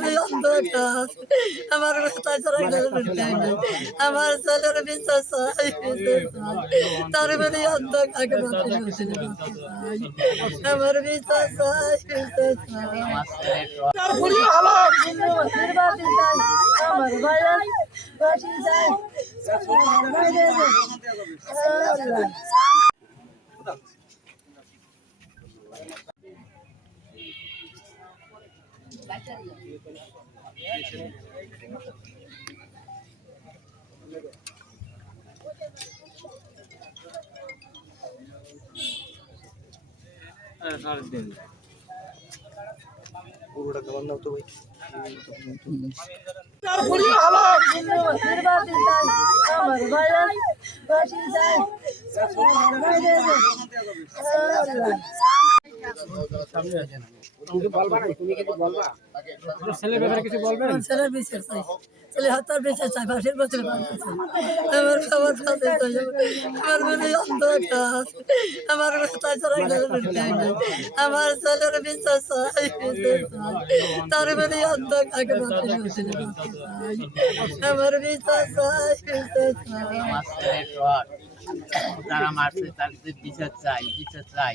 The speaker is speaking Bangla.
বলি অন্ধকার আমার কোথায় ছাড়া আমার ছেলের বিশ্বাস তার বলি অন্ধকার আমার বিশ্বাস আমার ভাইয়ের বাসি যায় পুরোটা খাবার নাও তো ভাই আমার ভাইয়ের বাসি যায় ছেলের বিচার চাই ছেলে হত্যার বিচার চাই ফাঁসির বছর আমার খাবার খাতে চাই আমার বলি অন্ধকার আমার কোথায় ছাড়া আমার ছেলের বিচার চাই তার বলি অন্ধকার আমার বিচার চাই তারা মারছে তার বিচার চাই